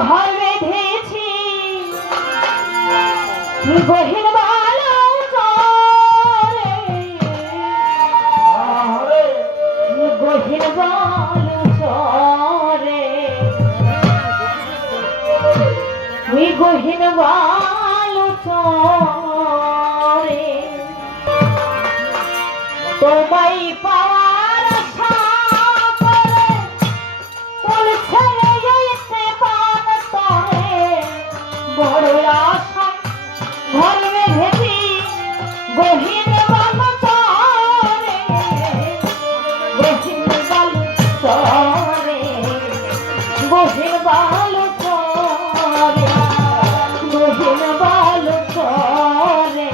ঘর বেঁধেছি গহীন বালু চরে গহীন বালু চরে তুই গহীন বালু চরে তোমায় পাওয়ার আশা করে ফুল ছেড়ে যেতে পান তরে বড় আশা ঘর বেঁধেছি গহীন বালু চরে গহীন বালু চরে গহীন বালু চরে গহীন বালু চরে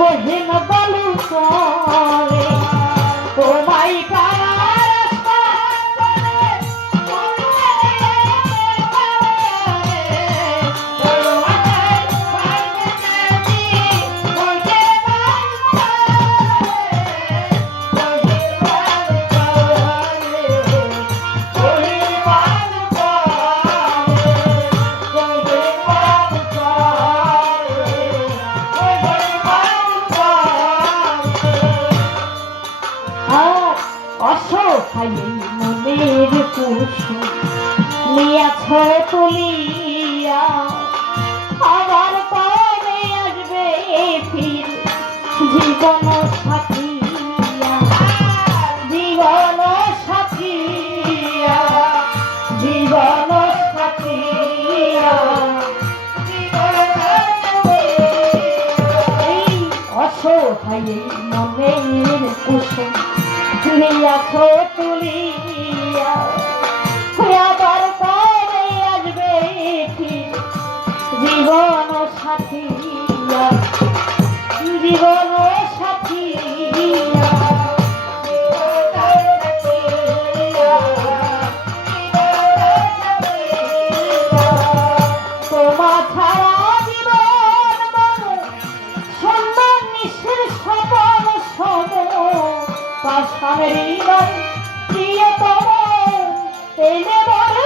গহীন বালু চরে তোমায় পাওয়ার আশা করে অসহায় মনের কুসুম নিয়াছ তুলিয়া আবার পরে আসবে ফির জীবন সাথিয়া জীবন সাথিয়া জীবন সাথিয়া এই অসহায় মনের কুসুম নিয়াছ তুলিয়া আবার পরে আসবে জীবন সাথিয়া জীবন সাথিয়া তোমা ছাড়া জীবন সুন্দর নিঃশ্বের সবল সম পাশানের হৃদয় প্রিয়তম এনে বড়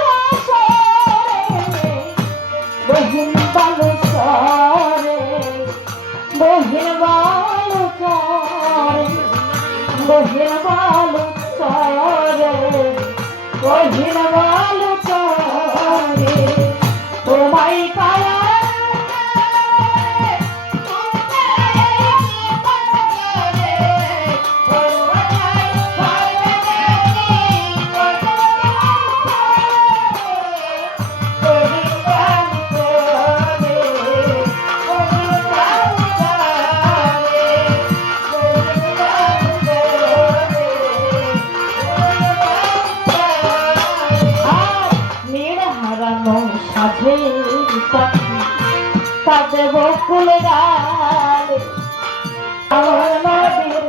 গহীন বালু চরে গহীন বালু চরে গহীন বালু চরে গহীন বালু চরে তোমায় পাওয়া সাধের পাখি তাদের বকুল ডালে আমার নদীর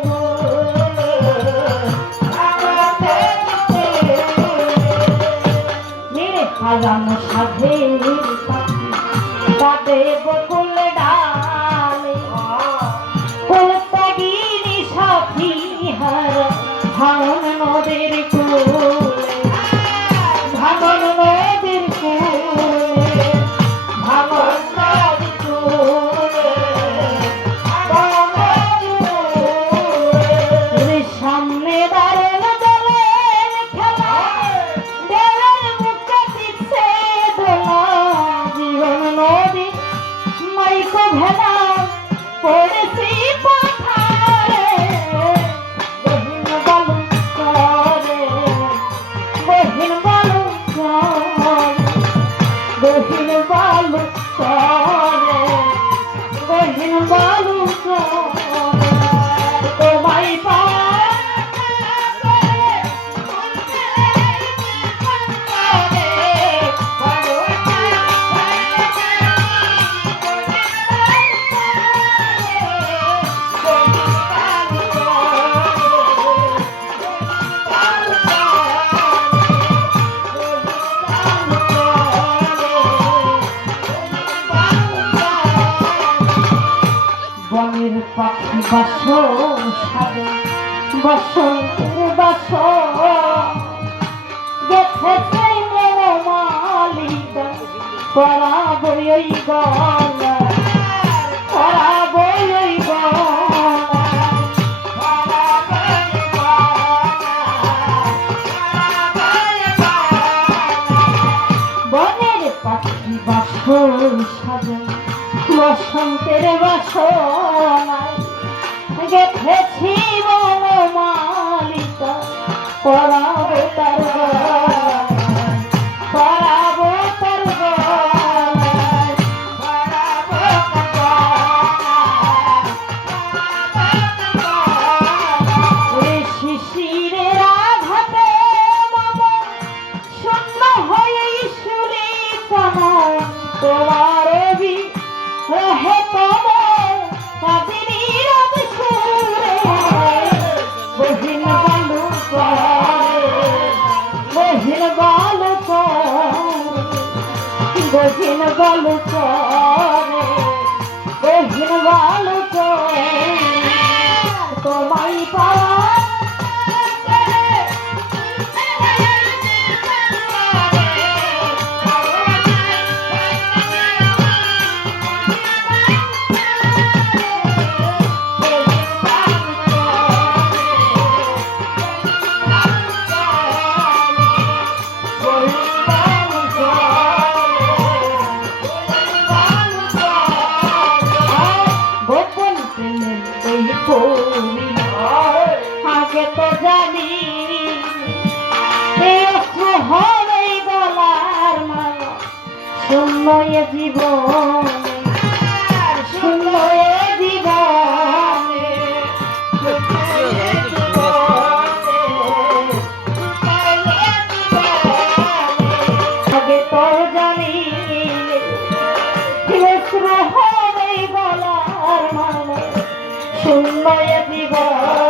মেরে হারানো সাধের পাখি তাদের বকুল ডালে কুলত্যাগিনী সাথী হারা ভাঙন নদীর কুলে ভাঙন নদীর কুলে সামনে দাঁড়ান দলের খেলা দেওয়ার মুখে দিচ্ছে দোলা জীবন নদী মাইকো ভেলা পড়েছি পাথারে গহীন বালু চরে গহীন বালু চরে গহীন বালু চরে গহীন বালু চরে তোমায় পাওয়া বনের পাখি বাস সাদে বসন্তের বাস গেথেছে মালি ওই গলা পরাবো ওই বনের পাখি বাসর সাজে বসন্তের বাসনায় গেথেছি বনমালিকা পরাবো তার গলায় পরাবো তার গলায় পরাবো তার গলায় ওরে শিশিরের আঘাতে মম শূন্য হয়ে সুরে কানন তোমার রহে তোমার কাদিনী রব সুরে বহিন বালু বহিন বালু বহিন বালু বহিন বালু তোমায় পাওয়া আগে তো জানি হবে গলার মালা শূন্য এ জীবনে শূন্য এ জীবনে আগে তো জানি হবে গলার মালা শূন্য এ জীবন